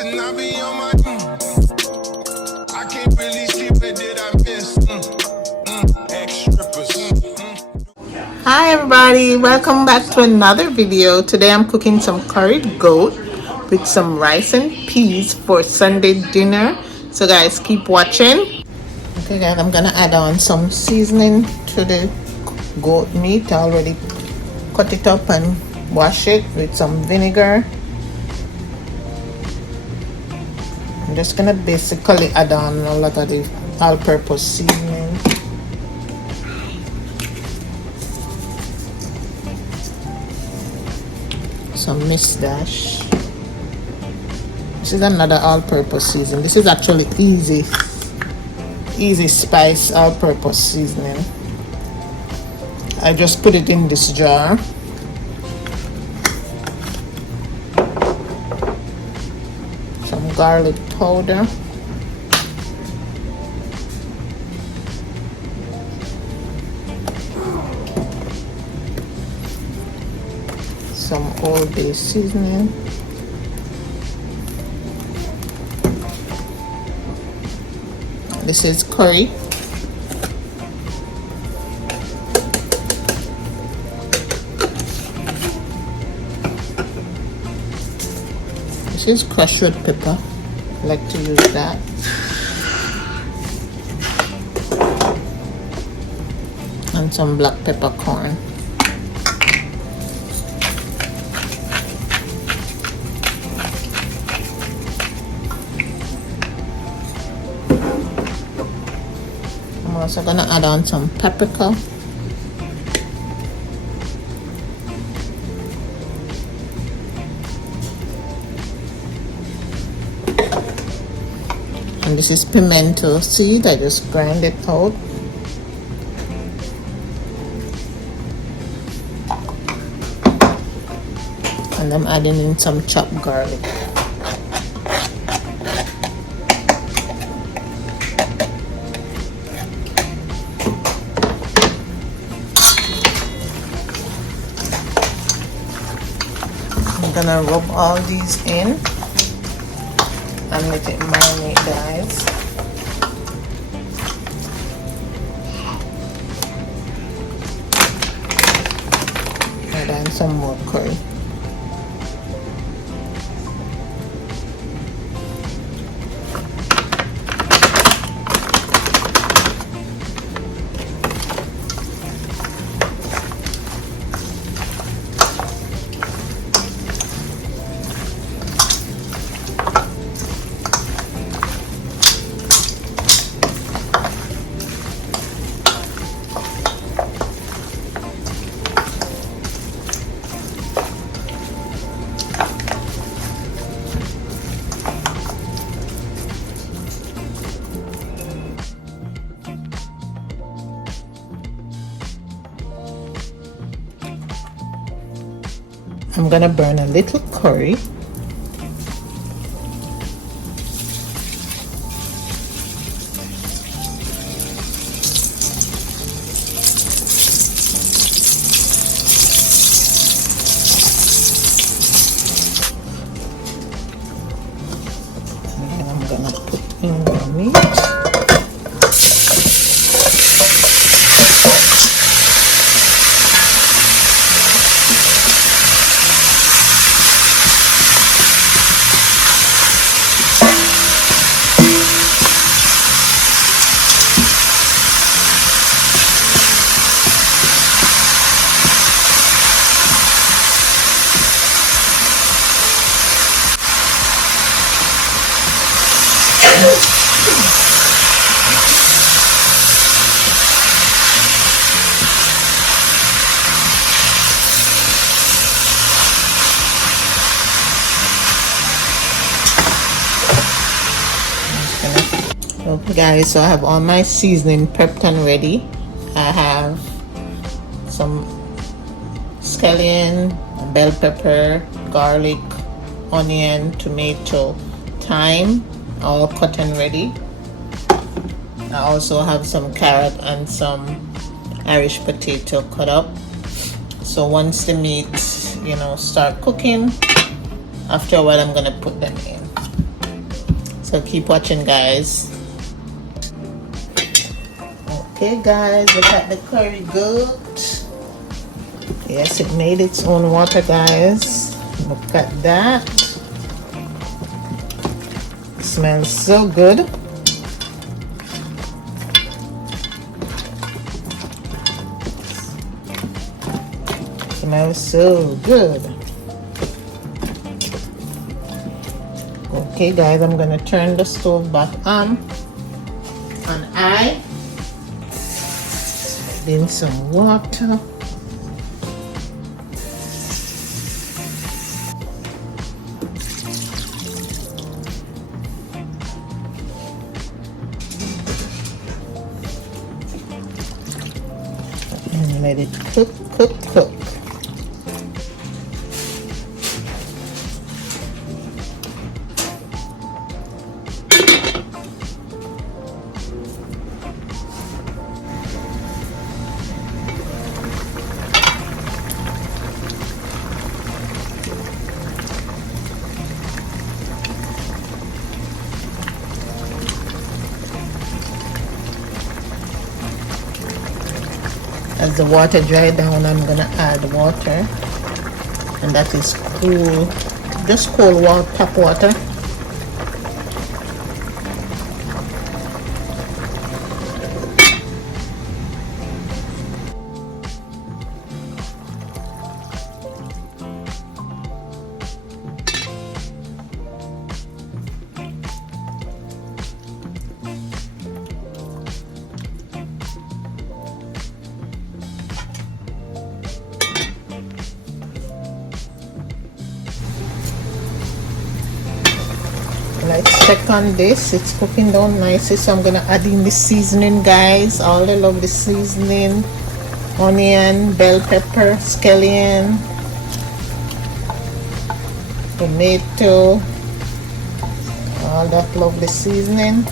and I be on my I can't really sleep, but did I miss ex-strippers? Hi everybody, welcome back to another video. Today I'm cooking some curried goat with some rice and peas for Sunday dinner. So guys, keep watching. Okay guys, I'm gonna add on some seasoning to the goat meat. I already cut it up and wash it with some vinegar. I'm just gonna basically add on a lot of the all-purpose seasoning. Some Miss Dash. This is another all-purpose seasoning. This is actually easy spice all-purpose seasoning. I just put it in this jar. Some garlic powder. Some Old Bay seasoning. This is curry. This is crushed red pepper. I like to use that. And some black peppercorn. I'm also gonna add on some paprika. And this is pimento seed. I just grind it out. And I'm adding in some chopped garlic. I'm gonna rub all these in and let it marinate, guys. Add in some more curry. I'm gonna burn a little curry. And then I'm gonna put in the meat. Okay guys, so I have all my seasoning prepped and ready. I have some scallion, bell pepper, garlic, onion, tomato, thyme, all cut and ready. I also have some carrot and some Irish potato cut up. So once the meat, start cooking, after a while I'm gonna put them in. So keep watching, guys. Okay, guys, look at the curry goat. Yes, it made its own water, guys. Look at that. It smells so good. Smells so good. Okay, guys, I'm gonna turn the stove back on high. Then some water. And let it cook, cook, cook. As the water dry down, I'm gonna add water, and that is cool, just cold water, tap water. Let's check on this. It's cooking down nicely, so I'm gonna add in the seasoning, guys. All the lovely seasoning, onion, bell pepper, scallion, tomato, all that lovely seasoning.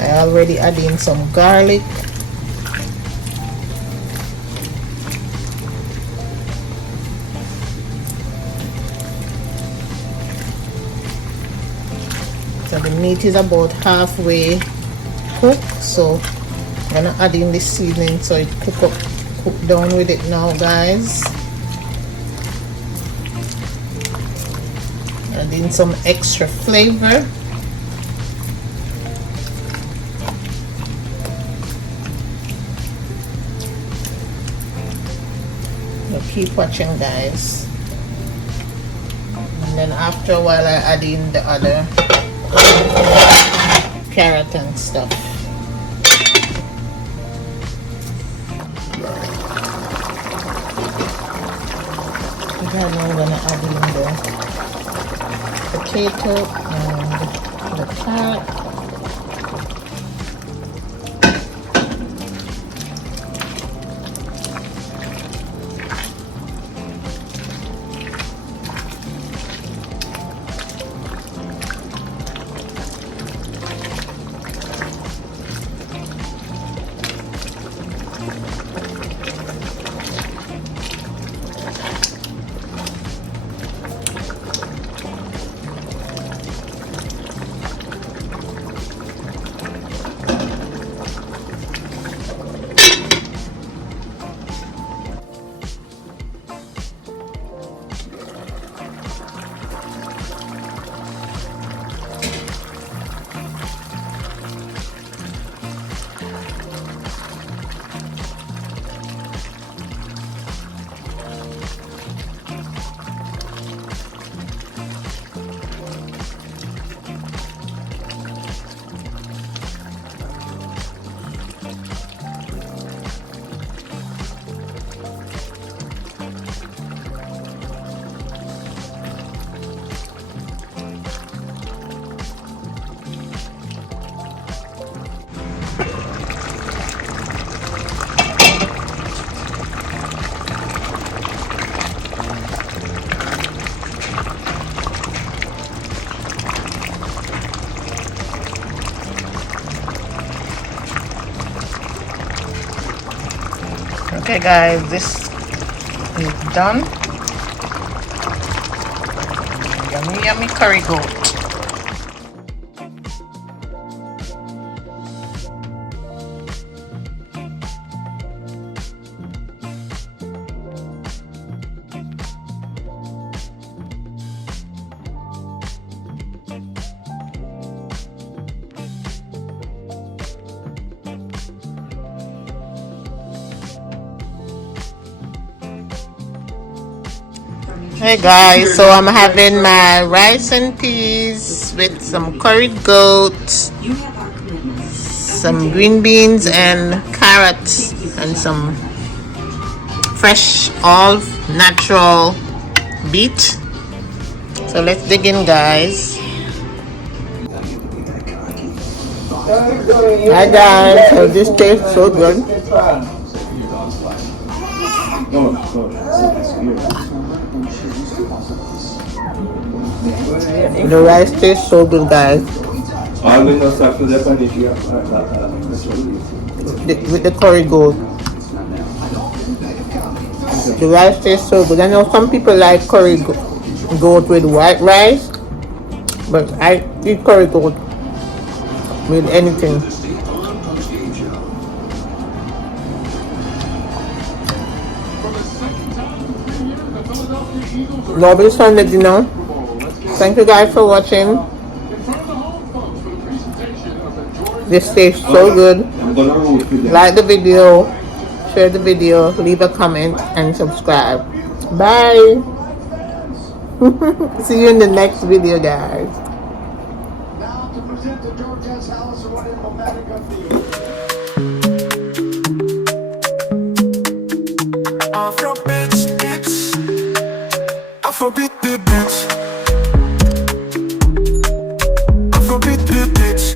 I already add in some garlic. So the meat is about halfway cooked, so I'm gonna add in the seasoning so it cook down with it now, guys. Add in some extra flavor. So keep watching, guys. And then after a while I add in the other carrot and stuff. Then I'm gonna add in the potato and the carrot. Okay, guys, this is done. Yummy, yummy curry goat. Hey guys, so I'm having my rice and peas with some curried goat, some green beans and carrots, and some fresh, all natural beet. So let's dig in, guys. Hi guys, so this tastes so good. The rice tastes so good, guys. With the curry goat. The rice tastes so good. I know some people like goat with white rice, but I eat curry goat with anything. Lovely Sunday dinner. Thank you guys for watching. This tastes so good. Like the video, share the video, leave a comment, and subscribe. Bye. See you in the next video, guys. Now to present the Georgia's House of Romantic of the Year. Afrobeat, it's Afrobeat.